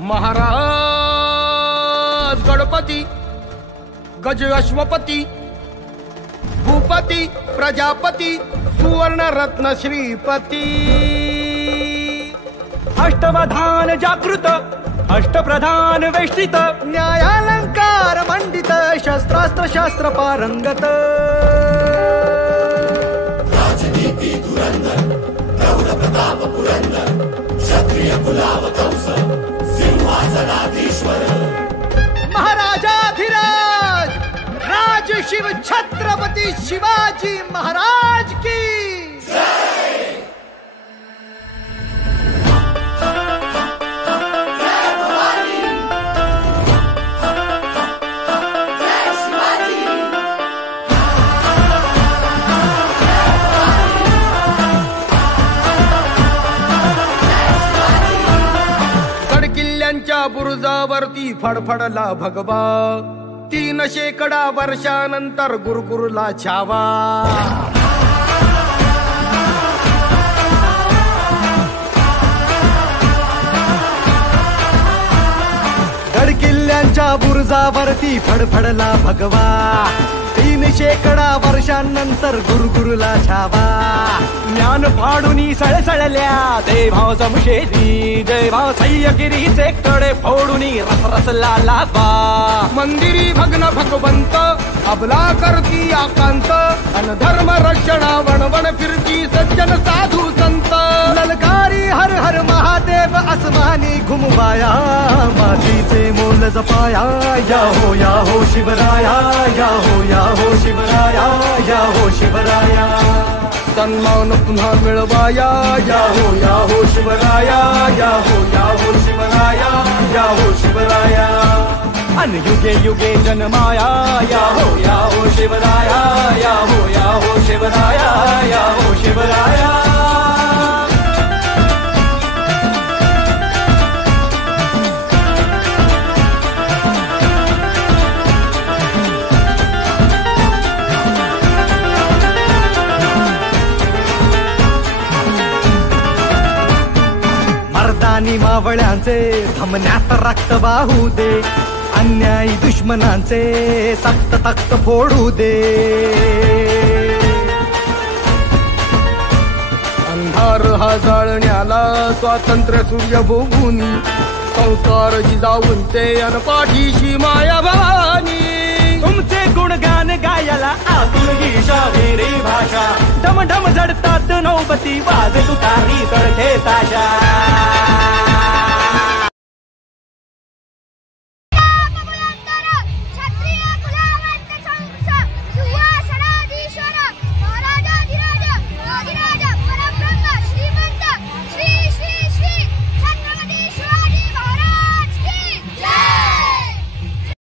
महाराज गणपती गज अश्वपती भूपती प्रजापती सुवर्ण रत्न श्रीपती अष्टवधान जागृत अष्टप्रधान वेष्टित न्यायालंकार मंडित शस्त्रास्त्र शास्त्र पारंगत राजनीती धुरंधर प्रौढ प्रताप पुरंदर क्षत्रिय कुलाव कंस सिंहासनाधीश्वर महाराजाधिराज राज शिव छत्रपती शिवाजी महाराज की बुरुजावरती फडफडला भगवा 3 शेकडा वर्षानंतर गुरुकुरला छावा गडकिल्ल्यांच्या बुरुजावरती फडफडला भगवा 3 शेकडा वर्षांनंतर गुरुकुरला छावा ज्ञान फाडूनी सळसळल्या देभाव जमशेदी देभाव सह्यगिरीचे कडे फोडूनी रसरसला लावा मंदिरी भग्न भगवंत अबला करती आकांत अनधर्म रक्षणा वणवण फिरती सज्जन साधू संत ललकारी हर हर महादेव आसमानी घुमवाया मातीचे मोल जपाया या हो शिवराया या हो शिवराया या हो शिवराया सन्मान पुन्हा मिळवाया या हो शिवराया या हो शिवराया या हो शिवराया अन युगे युगे जन्माया या हो शिवराया या हो शिवराया या हो शिवराया मर्दानी मावळ्यांचे थमण्यात रक्त वाहू दे अन्यायी दुश्मनांचे सक्त तख्त फोडू दे अंधार हा जाळण्याला स्वातंत्र्य सूर्य भोगुनी संस्कार जिजाऊंचे अनपाठीशी माया भवानी तुमचे गुणगान गायला आतुर ही शाहिरी भाषा ढम ढम जडतात नौबती वाजे तुतारी तडके ताशा